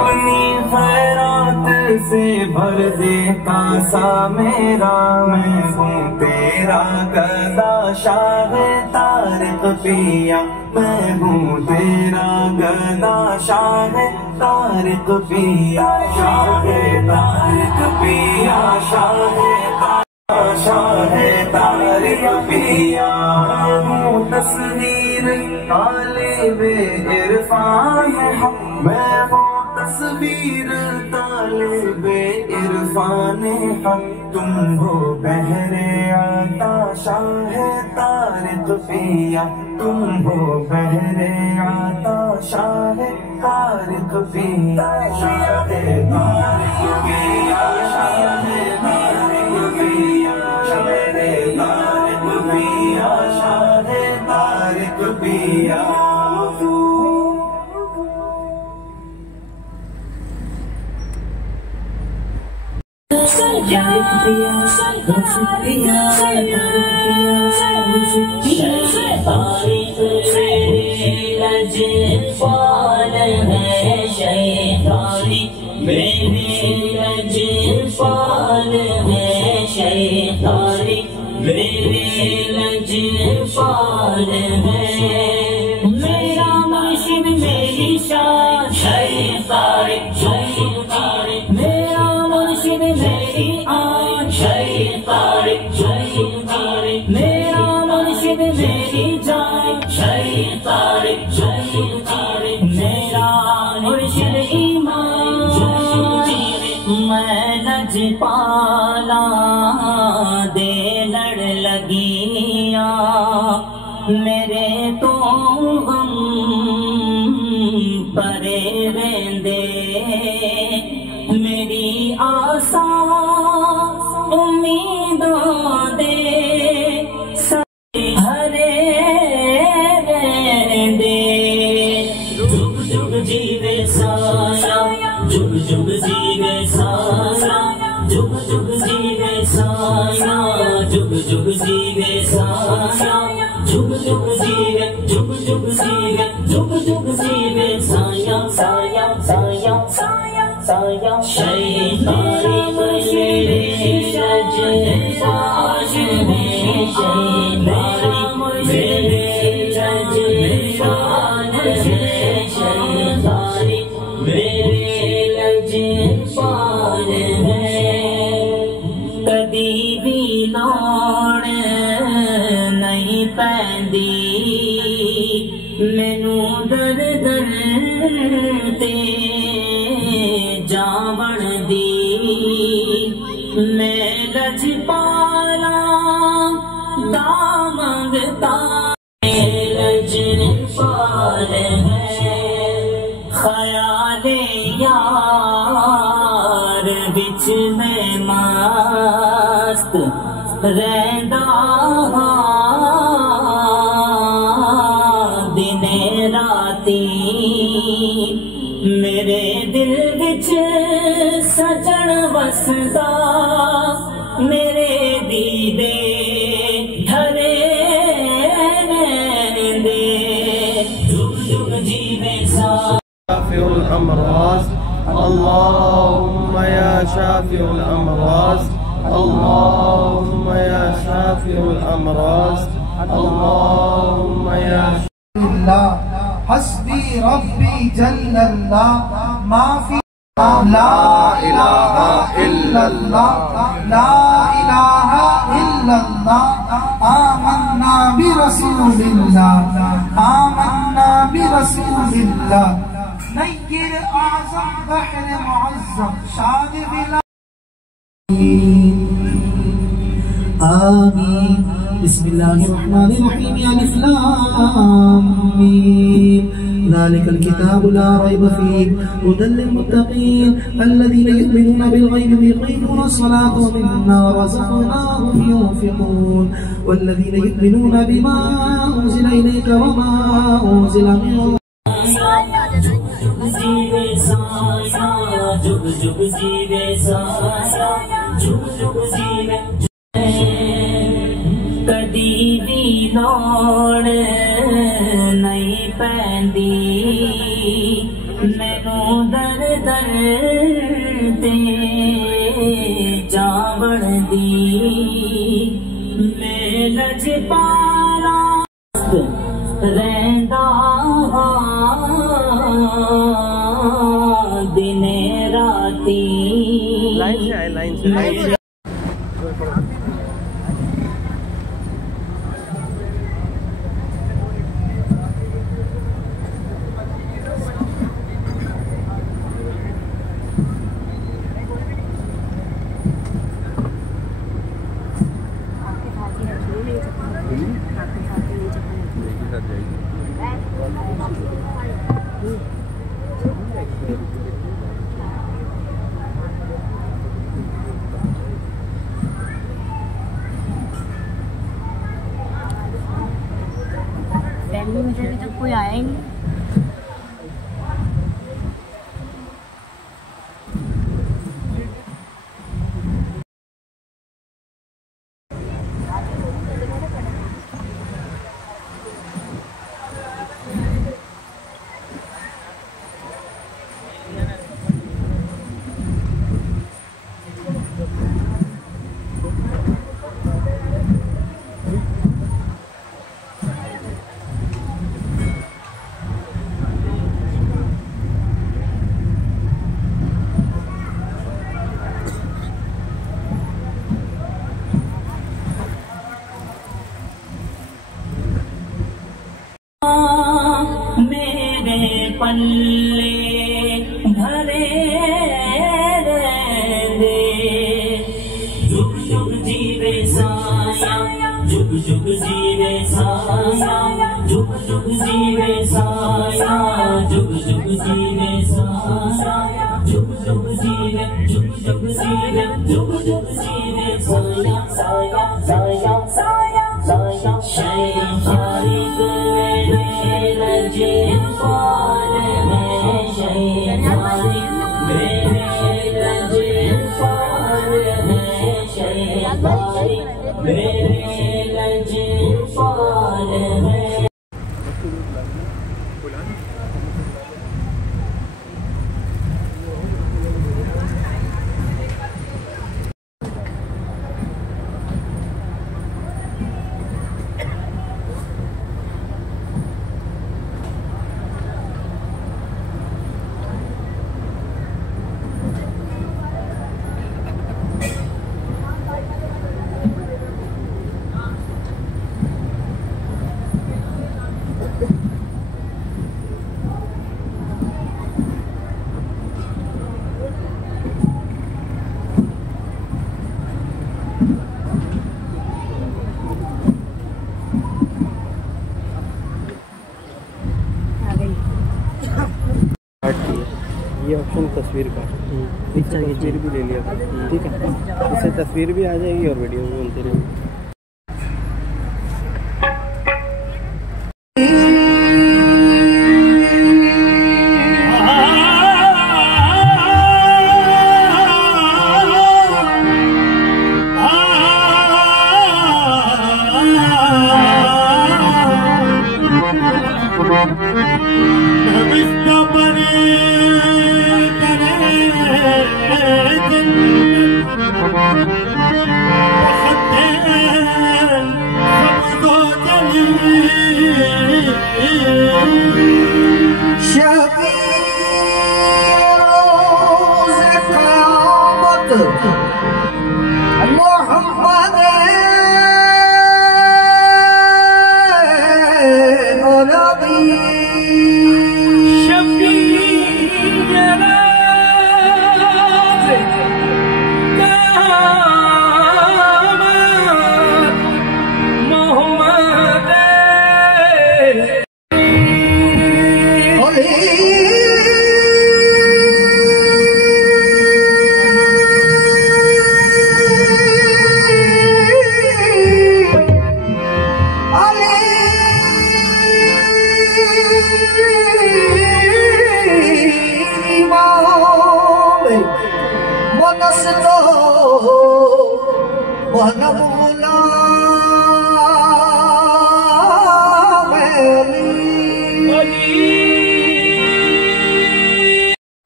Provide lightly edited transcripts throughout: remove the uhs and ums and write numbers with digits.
अपनी खैरात से भर दे कासा मेरा, मैं हूँ तेरा गदा शाह तारिक पिया, मैं हूँ तेरा गदा शाह तारिक पिया, शाह तारिक पिया, शाह तारिक पिया। हूँ तस्वीर तालिबे इरफान है, मैं हूँ तस्वीर तालिबे इरफान हम, तुम हो बहरे आता शाह तारिक पिया, तुम हो बहरे आता शाह तारिक पिया, शाह तारिक पिया, शाह तारिक पिया, शाह तारिक पिया, शाह तारिक पिया। मेरा मुर्शिद मेरी शान शैतानी, मेरा मुर्शिद मेरी आन शैतानी, मेरा मुर्शिद मेरी जान शैतानी, मेरा मुर्शिद ईमान, मैं लजपाला दे लड़ लगिया, मेरे तो गम परे रेंदे, मेरी आसा उम्मीदों दे हरे रेंदे, जुग जुग जीवे साया, जुग जुग जीवे साया, जुग जुग जीवे साया, जुग जुग जीवे साया, जुग जुग जीवे, जुग जुग जीवे, जुग जुग जीवे साया, साया साया साया साया। शैतानी मुर्शिदे जज्बाश में, शैतानी मुर्शिदे जज्बान में, शैतानी मेरे लजपान में। कदी भी लोड़ नहीं पैंदी, मैनू दर दर ते जावण दी, मैं लजपाला दामंगता, लजपाल है ख्याले यार बिच में मस्त रहंदा दिने राती, मेरे दिल विच सजन वसदा, मेरे दीदे धरे दे, जुग जुग जीवे सा शाफिउल अमराज, अल्लाहुम्मा या शाफिउल अमराज, अल्लाहुम्मा या शाफिउल अमराज, अल्लाहुम्मा या हस्बी रब्बी जल्लल्लाह माफी ला इलाहा इल्लल्लाह, ला इलाहा इल्लल्लाह, आमन्ना बिरसूलिल्लाह, आमन्ना बिरसूलिल्लाह, नय्यिर आज़म बहर मुअज़्ज़म शादिब आमीन। बिस्मिल्लाहिर्रहमानिर्रहीम, अलिफ लाम मीम, ज़ालिकल किताबु ला रैब फ़ीहि हुदल लिल्मुत्तक़ीन अल्लज़ीना युमिनूना बिल-ग़ैबि व युक़ीमूना अस्सलाता व मिम्मा रज़क़नाहुम युनफ़िक़ून वल्लज़ीना युमिनूना बिमा उन्ज़िला इलैका व मा उन्ज़िला मिन जुग जुग जीवे साया, जुग जुग जीवे, कदी भी लोड़ नहीं पैंदी, मैनू दर दर दर ते जावण दी मैं लजपाला रहंदा दिने राती। लाइन से आए, लाइन से मुझे अभी तक कोई आया ही नहीं। मेरे पल्ले भरे रहंदे जुग जुग जीवे साया जुग जुग जीवे साया जुग जुग जीवे साया जुग जुग जीवे साया जुग जुग जीवे जुग जुग जीवे जुग जुग जीवे साया साया साया साया साया शैतानी मेरे लजे पार है शैतानी मेरे लजे पार है शैतानी मेरे लजे पार है। ये ऑप्शन तस्वीर का, तस्वीर भी ले लिया, ठीक है। इससे तस्वीर भी आ जाएगी और वीडियो भी बनती रहेगी।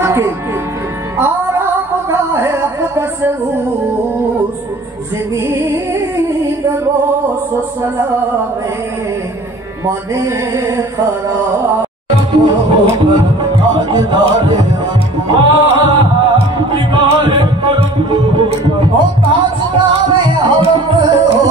Okay. नसूस ज़मीन रोस सलामे मने खराब ओ ताजदारे हरम हो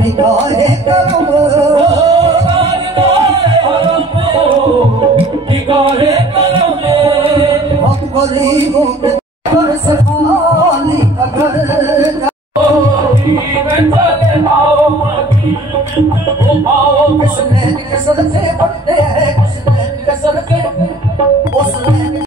निगाहे करम हम गरीबों के घर से खाली अगर किसने कसर से पढ़ते हैं किसने कसर के उसने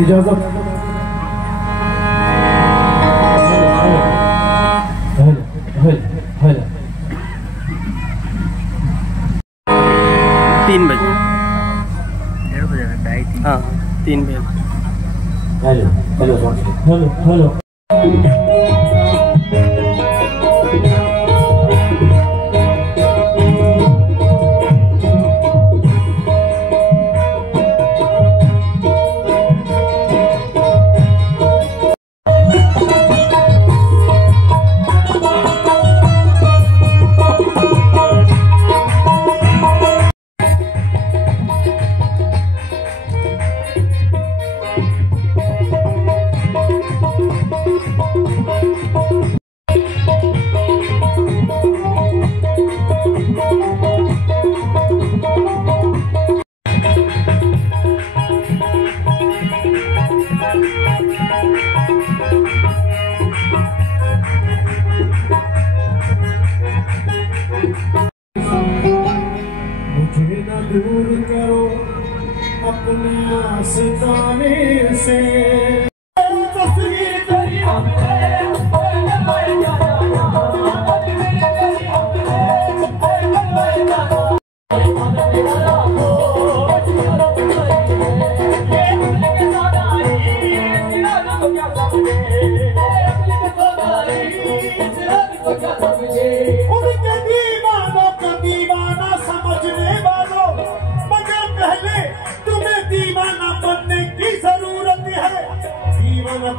इजाजत। हेलो 3 बजे 1:30 बजे हाँ 3 बजे हेलो हेलो दूर करो अपने आस्ताने से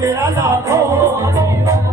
तेरा लाखों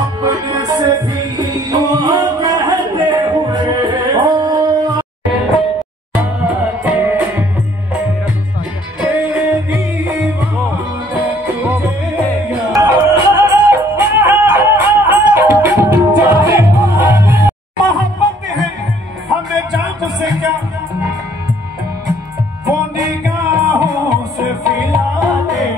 अपने से भी कहते हुए मोहब्बत है हमें जान से क्या वो निगाहों से फिलाने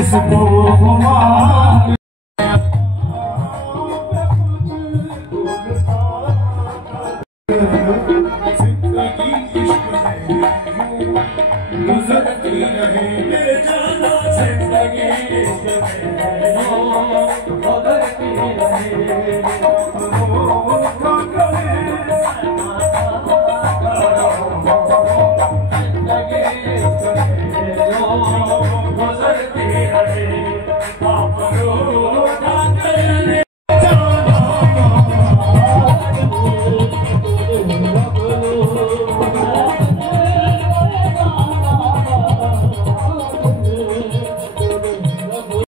इसको जिंदगी इश्क में गुजरती रहे मेरे जाना जिंदगी इश्क में